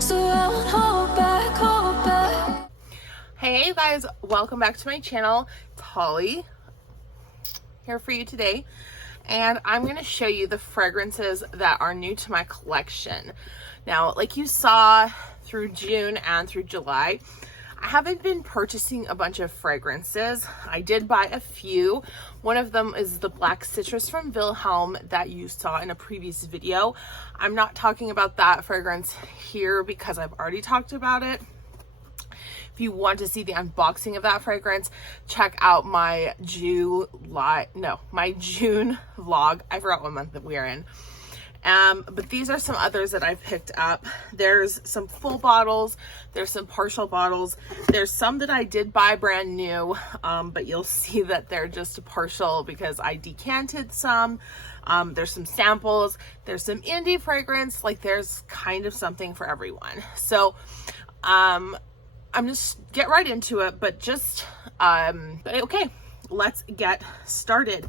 So I won't hold back, hold back. Hey you guys, welcome back to my channel. It's Holly here for you today, and I'm going to show you the fragrances that are new to my collection. Now, like you saw through June and through July, I haven't been purchasing a bunch of fragrances. I did buy a few. One of them is the Black Citrus from Wilhelm that you saw in a previous video. I'm not talking about that fragrance here because I've already talked about it. If you want to see the unboxing of that fragrance, check out my June vlog. I forgot what month that we are in. But these are some others that I picked up. There's some full bottles, there's some partial bottles, there's some that I did buy brand new, but you'll see that they're just partial because I decanted some. There's some samples, there's some indie fragrance, like there's kind of something for everyone. So I'm just get right into it, but just okay, let's get started.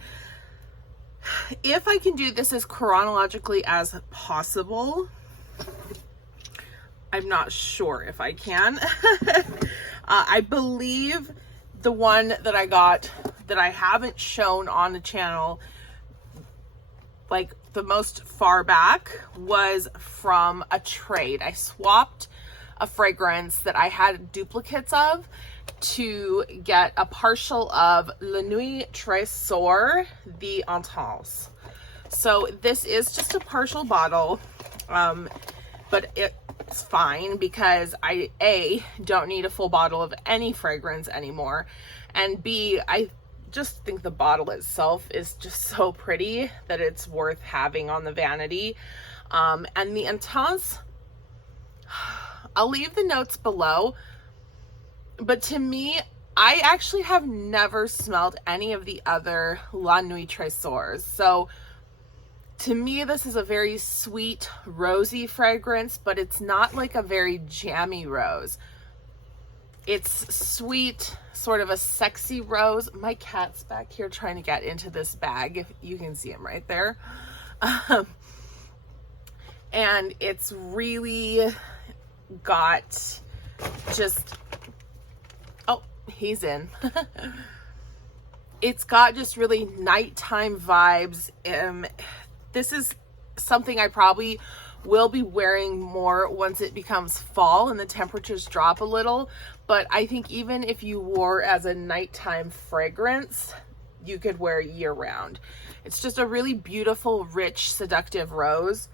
If I can do this as chronologically as possible, I'm not sure if I can. I believe the one that I got that I haven't shown on the channel, like the most far back, was from a trade. I swapped a fragrance that I had duplicates of to get a partial of Nuit Tresore, the Intense. So this is just a partial bottle, but it's fine because I don't need a full bottle of any fragrance anymore, and B, I just think the bottle itself is just so pretty that it's worth having on the vanity. And the Intense, I'll leave the notes below, but to me, I actually have never smelled any of the other La Nuit Tresores. So to me, this is a very sweet, rosy fragrance, but it's not like a very jammy rose. It's sweet, sort of a sexy rose. My cat's back here trying to get into this bag. If you can see him right there. And it's really got just, oh, he's in. It's got just really nighttime vibes. This is something I probably will be wearing more once it becomes fall and the temperatures drop a little, but I think even if you wore as a nighttime fragrance, you could wear it year round. It's just a really beautiful, rich, seductive rose.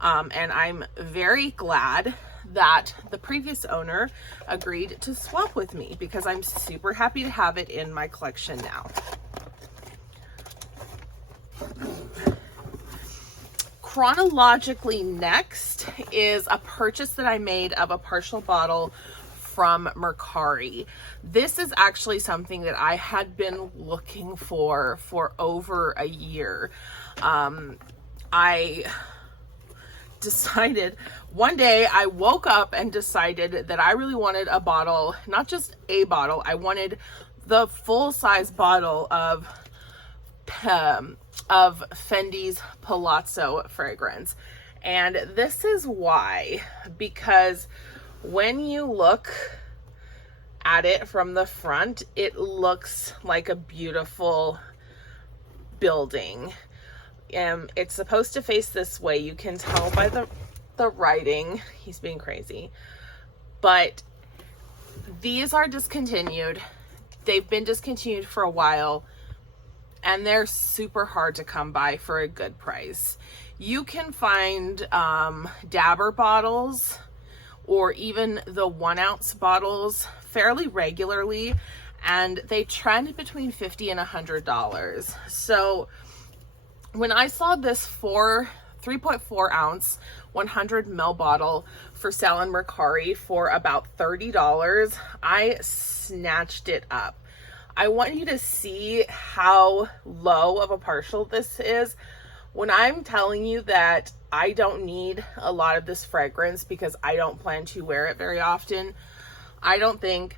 And I'm very glad that the previous owner agreed to swap with me because I'm super happy to have it in my collection now. Chronologically next is a purchase that I made of a partial bottle from Mercari. This is actually something that I had been looking for over a year. I decided one day, I woke up and decided that I really wanted a bottle, not just a bottle, I wanted the full-size bottle of Fendi's Palazzo fragrance. And this is why, because when you look at it from the front, it looks like a beautiful building. It's supposed to face this way. You can tell by the writing. He's being crazy. But these are discontinued. They've been discontinued for a while, and they're super hard to come by for a good price. You can find dabber bottles or even the 1 ounce bottles fairly regularly, and they trend between $50 and $100. So when I saw this 3.4 ounce 100 ml bottle for sale on Mercari for about $30, I snatched it up. I want you to see how low of a partial this is. When I'm telling you that I don't need a lot of this fragrance because I don't plan to wear it very often, I don't think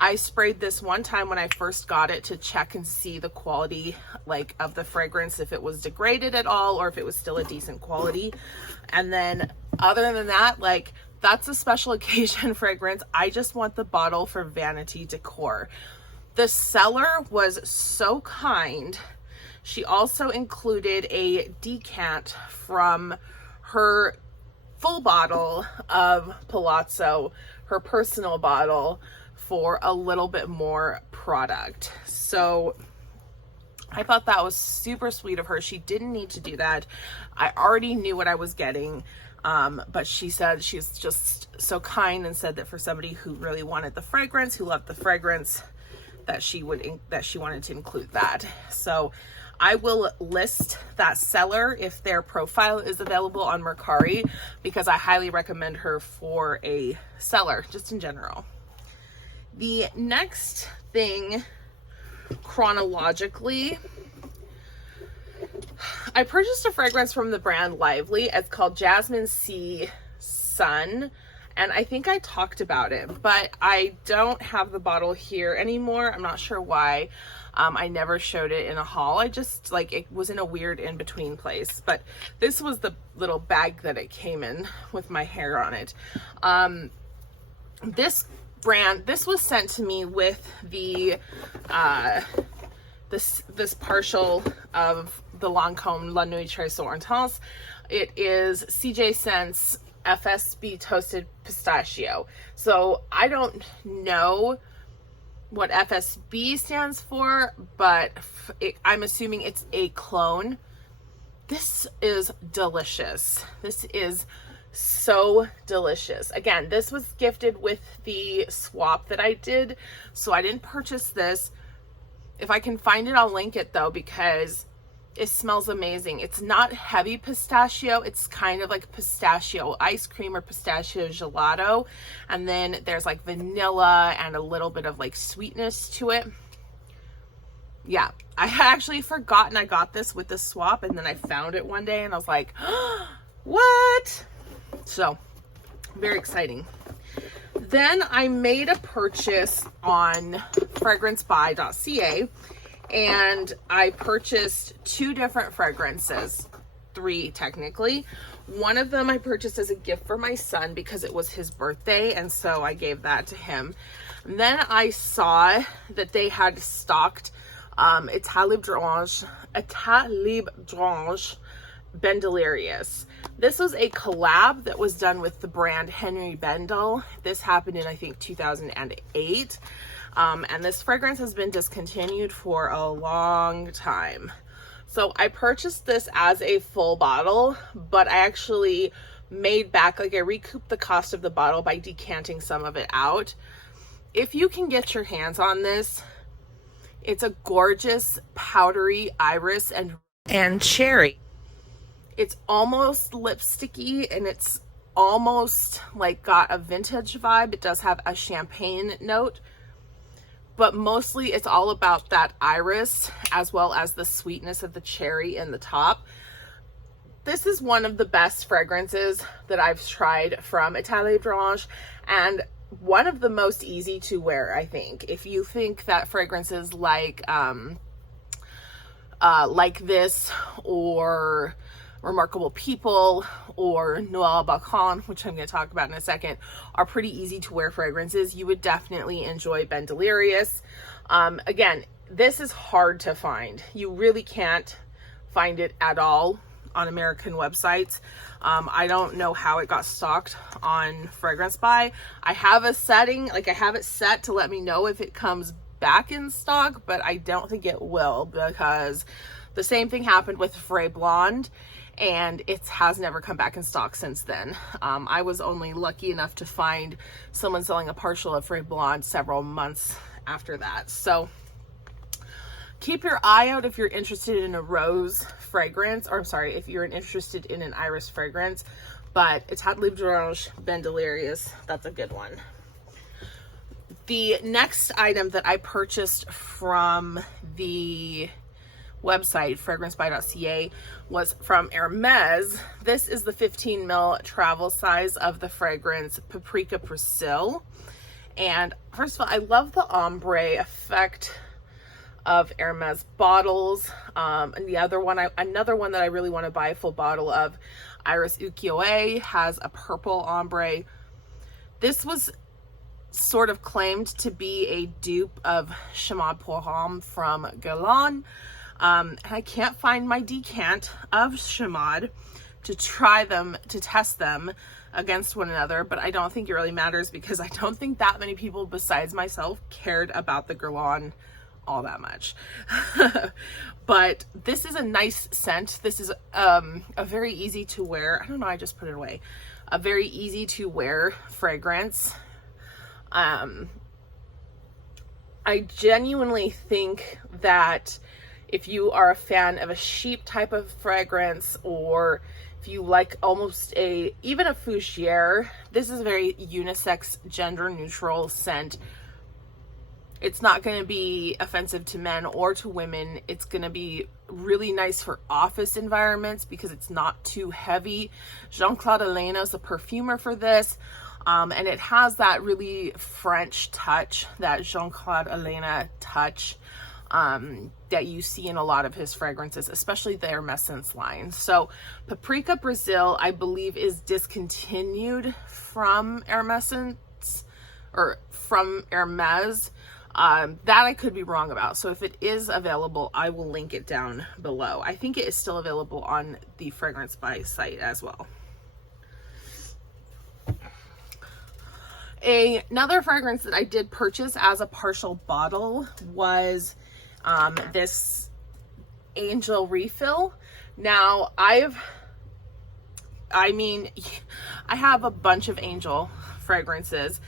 I sprayed this one time when I first got it to check and see the quality like of the fragrance, if it was degraded at all or if it was still a decent quality. And then other than that, like that's a special occasion fragrance. I just want the bottle for vanity decor. The seller was so kind. She also included a decant from her full bottle of Palazzo, her personal bottle, for a little bit more product. So I thought that was super sweet of her. She didn't need to do that. I already knew what I was getting. But she said she's just so kind and said that for somebody who really wanted the fragrance, who loved the fragrance, that she wanted to include that. So I will list that seller if their profile is available on Mercari, because I highly recommend her for a seller, just in general. The next thing, chronologically, I purchased a fragrance from the brand Lively. It's called Jasmine Sea Sun, and I think I talked about it, but I don't have the bottle here anymore. I'm not sure why. I never showed it in a haul. I just, like, it was in a weird in-between place, but this was the little bag that it came in with my hair on it. This was sent to me with the this partial of the Lancome La Nuit Tresore Intense. It is CJ Scent's FSB Toasted Pistachio. So I don't know what FSB stands for, but I'm assuming it's a clone. This is delicious. This is so delicious. Again, this was gifted with the swap that I did, so I didn't purchase this. If I can find it, I'll link it though, because it smells amazing. It's not heavy pistachio. It's kind of like pistachio ice cream or pistachio gelato. And then there's like vanilla and a little bit of like sweetness to it. Yeah, I had actually forgotten I got this with the swap, and then I found it one day and I was like, what? So very exciting. Then I made a purchase on fragrancebuy.ca, and I purchased 2 different fragrances, 3 technically. One of them I purchased as a gift for my son because it was his birthday, and so I gave that to him. And then I saw that they had stocked État Libre d'Orange Bendelirious. This was a collab that was done with the brand Henry Bendel. This happened in, I think, 2008. And this fragrance has been discontinued for a long time. So I purchased this as a full bottle, but I actually made back, like I recouped the cost of the bottle by decanting some of it out. If you can get your hands on this, it's a gorgeous powdery iris and cherry. It's almost lipsticky, and it's almost like got a vintage vibe. It does have a champagne note, but mostly it's all about that iris as well as the sweetness of the cherry in the top. This is one of the best fragrances that I've tried from État Libre d'Orange, and one of the most easy to wear, I think. If you think that fragrances like this, or Remarkable People, or Noelle Albalcon, which I'm going to talk about in a second, are pretty easy to wear fragrances, you would definitely enjoy Bendelirious. Again, this is hard to find. You really can't find it at all on American websites. I don't know how it got stocked on Fragrance Buy. I have a setting, like I have it set to let me know if it comes back in stock, but I don't think it will, because the same thing happened with Fray Blonde, and it has never come back in stock since then. I was only lucky enough to find someone selling a partial of Fray Blonde several months after that. So keep your eye out if you're interested in a rose fragrance, or I'm sorry, if you're interested in an iris fragrance, but État Libre d'Orange Bendelirious, that's a good one. The next item that I purchased from the website fragrancebuy.ca was from Hermes. This is the 15 ml travel size of the fragrance Paprika Persil. And first of all, I love the ombre effect of Hermes bottles. And another one that I really want to buy a full bottle of, Iris Ukiyo-e, has a purple ombre. This was sort of claimed to be a dupe of Chamade Pour Homme from Guerlain. And I can't find my decant of Chamade to try them, to test them against one another, but I don't think it really matters because I don't think that many people besides myself cared about the Guerlain all that much. But this is a nice scent. This is a very easy to wear, I don't know, I just put it away, a very easy to wear fragrance. I genuinely think that if you are a fan of a chic type of fragrance, or if you like almost even a fougere, this is a very unisex, gender neutral scent. It's not going to be offensive to men or to women. It's going to be really nice for office environments because it's not too heavy. Jean-Claude Elena is a perfumer for this. And it has that really French touch, that Jean-Claude Elena touch, that you see in a lot of his fragrances, especially the Hermescence line. So Paprika Brazil, I believe, is discontinued from Hermescence, or from Hermes. That I could be wrong about. So if it is available, I will link it down below. I think it is still available on the Fragrance By site as well. Another fragrance that I did purchase as a partial bottle was this Angel refill. Now I have a bunch of Angel fragrances,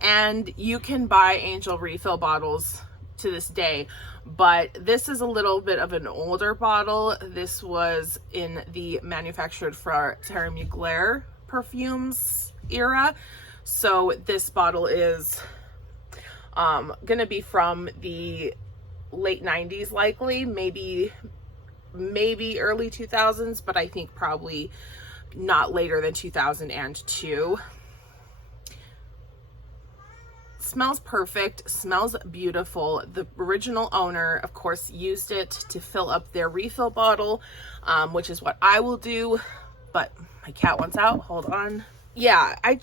and you can buy Angel refill bottles to this day, but this is a little bit of an older bottle. This was in the manufactured for Thierry Mugler perfumes era. So this bottle is gonna be from the late 90s, likely, maybe early 2000s, but I think probably not later than 2002. Smells perfect, smells beautiful. The original owner, of course, used it to fill up their refill bottle, which is what I will do, but my cat wants out, hold on. Yeah, I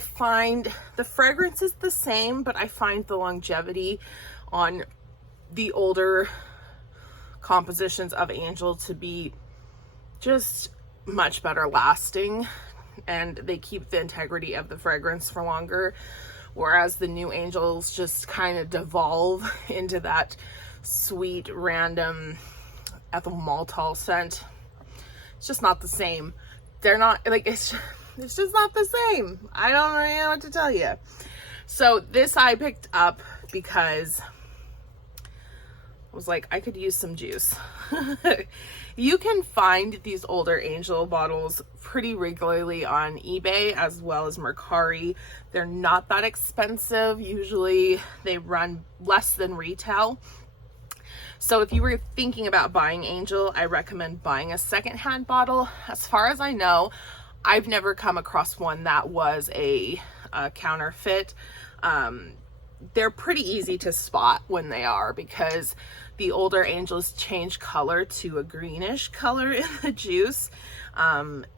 find the fragrance is the same, but I find the longevity on the older compositions of Angel to be just much better lasting, and they keep the integrity of the fragrance for longer, whereas the new Angels just kind of devolve into that sweet, random ethyl maltol scent. It's just not the same. They're not, like, it's just not the same. I don't really know what to tell you. So this I picked up because I was like, I could use some juice. You can find these older Angel bottles pretty regularly on eBay as well as Mercari. They're not that expensive. Usually they run less than retail. So if you were thinking about buying Angel, I recommend buying a secondhand bottle. As far as I know, I've never come across one that was a counterfeit. They're pretty easy to spot when they are, because the older Angels change color to a greenish color in the juice.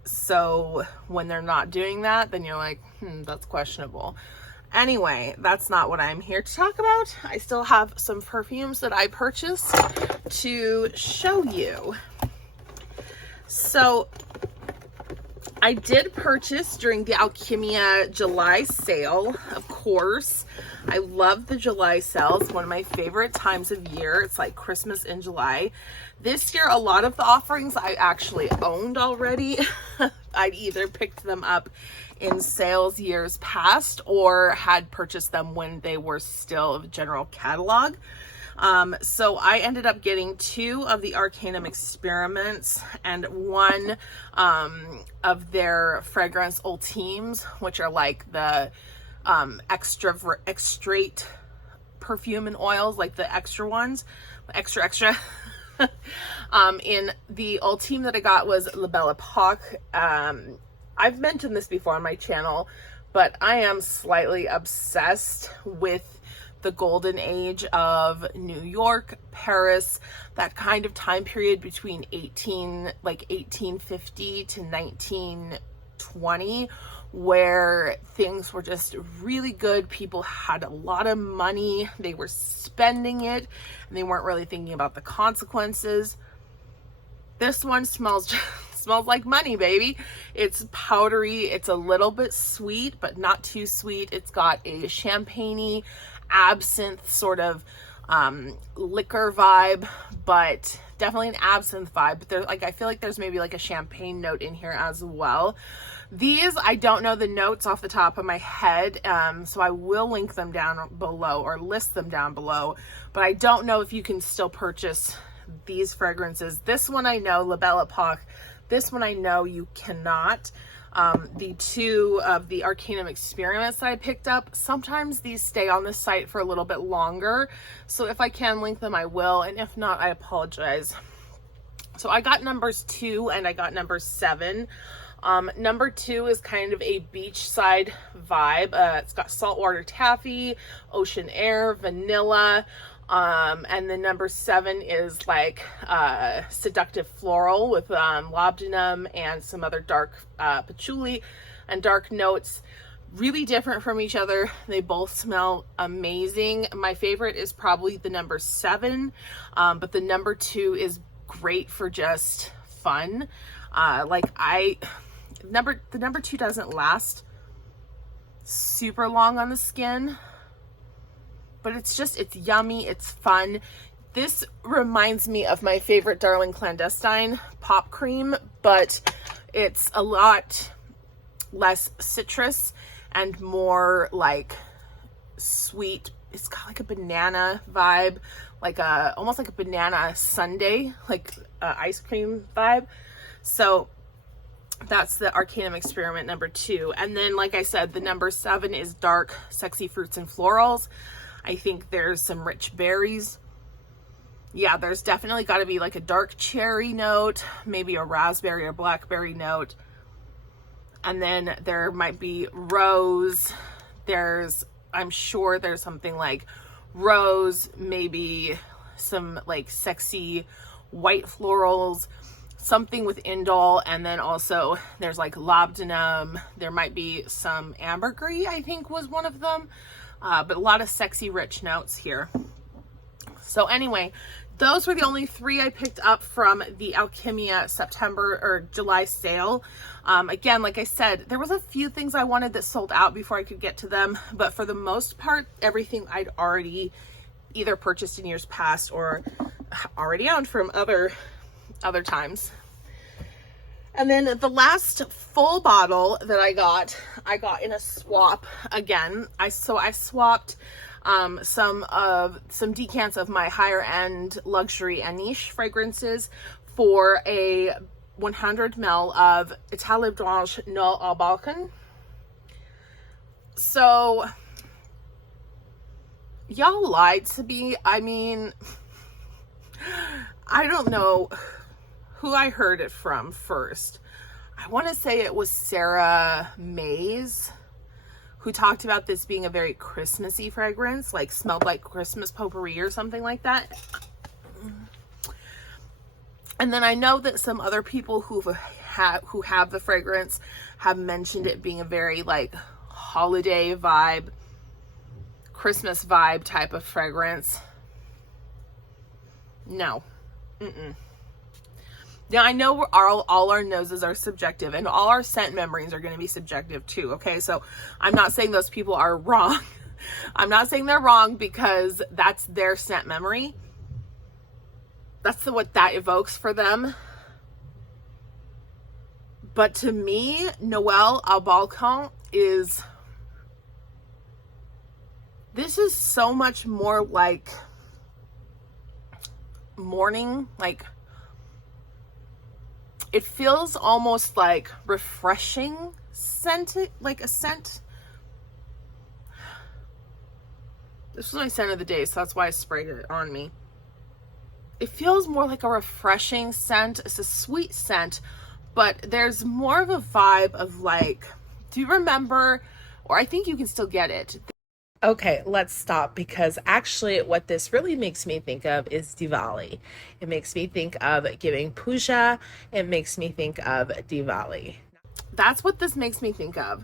So when they're not doing that, then you're like, that's questionable. Anyway, that's not what I'm here to talk about. I still have some perfumes that I purchased to show you. So I did purchase during the Alchemia July sale, of course. I love the July sale. It's one of my favorite times of year. It's like Christmas in July. This year, a lot of the offerings I actually owned already. I'd either picked them up in sales years past or had purchased them when they were still a general catalog. So I ended up getting 2 of the Arcanum experiments and 1 of their fragrance ultimes, which are like the extrate perfume and oils, like the extra ones, extra. In the ultime that I got was La Belle Epoque. I've mentioned this before on my channel, but I am slightly obsessed with the golden age of New York, Paris, that kind of time period between 1850 to 1920, where things were just really good. People had a lot of money. They were spending it and they weren't really thinking about the consequences. This one smells like money, baby. It's powdery. It's a little bit sweet, but not too sweet. It's got a champagne-y, absinthe sort of liquor vibe, but definitely an absinthe vibe. But there's like, I feel like there's maybe like a champagne note in here as well. These, I don't know the notes off the top of my head, so I will link them down below or list them down below, but I don't know if you can still purchase these fragrances. This one I know, La Belle Epoque, this one I know you cannot. The two of the Arcanum Experiments that I picked up, sometimes these stay on the site for a little bit longer, so if I can link them I will, and if not I apologize. So I got numbers 2 and I got number 7. Number 2 is kind of a beachside vibe. It's got saltwater taffy, ocean air, vanilla, and then number 7 is like seductive floral with labdanum and some other dark patchouli and dark notes. Really different from each other. They both smell amazing. My favorite is probably the number 7, but the number 2 is great for just fun. The number 2 doesn't last super long on the skin, but it's yummy, it's fun. This reminds me of my favorite Darling Clandestine Pop Cream, but it's a lot less citrus and more like sweet. It's got like a banana vibe, like almost like a banana sundae, like ice cream vibe. So that's the Arcanum Experiment number 2. And then, like I said, the number 7 is dark, sexy fruits and florals. I think there's some rich berries. Yeah, there's definitely got to be like a dark cherry note, maybe a raspberry or blackberry note. And then there might be rose. I'm sure there's something like rose, maybe some like sexy white florals, something with indole, and then also there's like labdanum. There might be some ambergris, I think was one of them, but a lot of sexy rich notes here. So anyway, those were the only 3 I picked up from the Alchemia September or July sale. Again, like I said, there was a few things I wanted that sold out before I could get to them, but for the most part, everything I'd already either purchased in years past or already owned from other times. And then the last full bottle that I got in a swap again. I swapped some decants of my higher end luxury and niche fragrances for a 100 ml of État Blanche Noelle Albalcon. So y'all lied to me. I mean, I don't know who I heard it from first. I want to say it was Sarah Mays, who talked about this being a very Christmassy fragrance, like smelled like Christmas potpourri or something like that. And then I know that some other people who have the fragrance have mentioned it being a very like holiday vibe, Christmas vibe type of fragrance. No. Now, I know all our noses are subjective, and all our scent memories are going to be subjective too, okay? So I'm not saying those people are wrong. I'm not saying they're wrong because that's their scent memory. That's what that evokes for them. But to me, Noelle Albalcon this is so much more like morning, like it feels almost like refreshing scented, like a scent. This was my scent of the day, so that's why I sprayed it on me. It feels more like a refreshing scent. It's a sweet scent, but there's more of a vibe of like, do you remember, or I think you can still get it. Okay, let's stop, because actually what this really makes me think of is Diwali. It makes me think of giving puja. It makes me think of Diwali. That's what this makes me think of.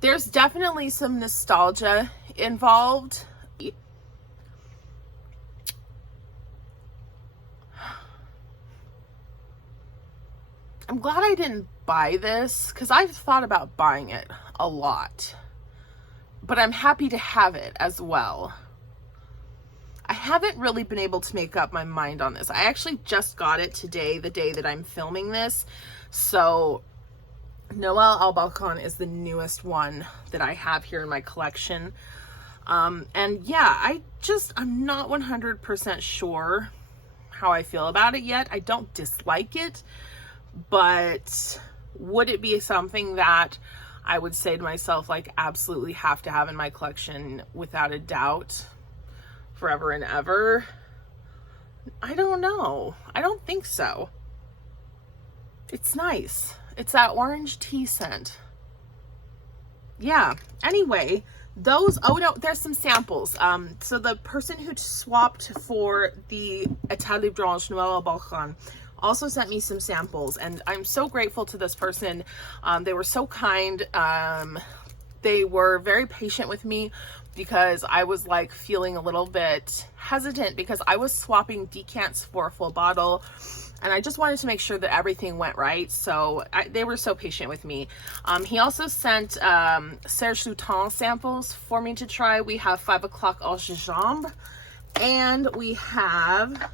There's definitely some nostalgia involved. I'm glad I didn't buy this because I've thought about buying it a lot, but I'm happy to have it as well. I haven't really been able to make up my mind on this. I actually just got it today, the day that I'm filming this. So Noelle Albalcon is the newest one that I have here in my collection. And yeah, I'm not 100% sure how I feel about it yet. I don't dislike it, but would it be something that I would say to myself, like, absolutely have to have in my collection without a doubt forever and ever? I don't know. I don't think so. It's nice. It's that orange tea scent. Yeah. Anyway, those, oh no, there's some samples. So the person who swapped for the Atelier Blanche, Noelle Albalcon, also sent me some samples, and I'm so grateful to this person. They were so kind. They were very patient with me because I was like feeling a little bit hesitant because I was swapping decants for a full bottle, and I just wanted to make sure that everything went right. So they were so patient with me. He also sent Serge Lutens samples for me to try. We have 5 o'clock au gingembre, and we have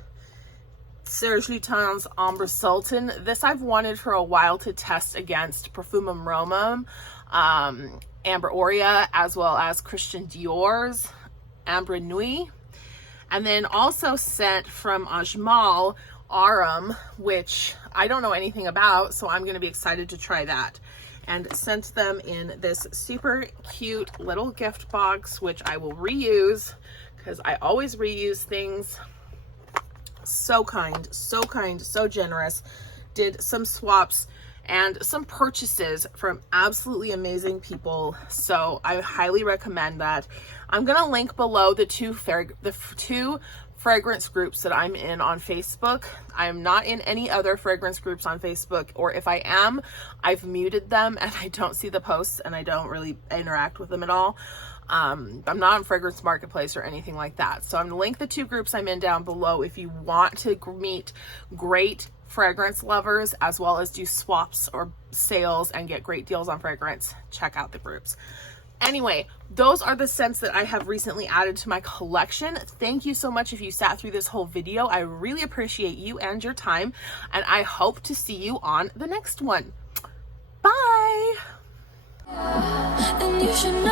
Serge Lutens Ambre Sultan. This I've wanted for a while to test against Perfume I've ADDED, Amber Aurea, as well as Christian Dior's Ambre Nuit. And then also sent from Ajmal Aram, which I don't know anything about, so I'm going to be excited to try that. And sent them in this super cute little gift box, which I will reuse because I always reuse things. So kind, so generous. Did some swaps and some purchases from absolutely amazing people, so I highly recommend that. I'm gonna link below the two fragrance groups that I'm in on Facebook. I'm not in any other fragrance groups on Facebook, or if I am, I've muted them and I don't see the posts and I don't really interact with them at all. I'm not on Fragrance Marketplace or anything like that. So I'm gonna link the two groups I'm in down below if you want to meet great fragrance lovers as well as do swaps or sales and get great deals on fragrance. Check out the groups. Anyway, those are the scents that I have recently added to my collection. Thank you so much if you sat through this whole video. I really appreciate you and your time, and I hope to see you on the next one. Bye! And you should know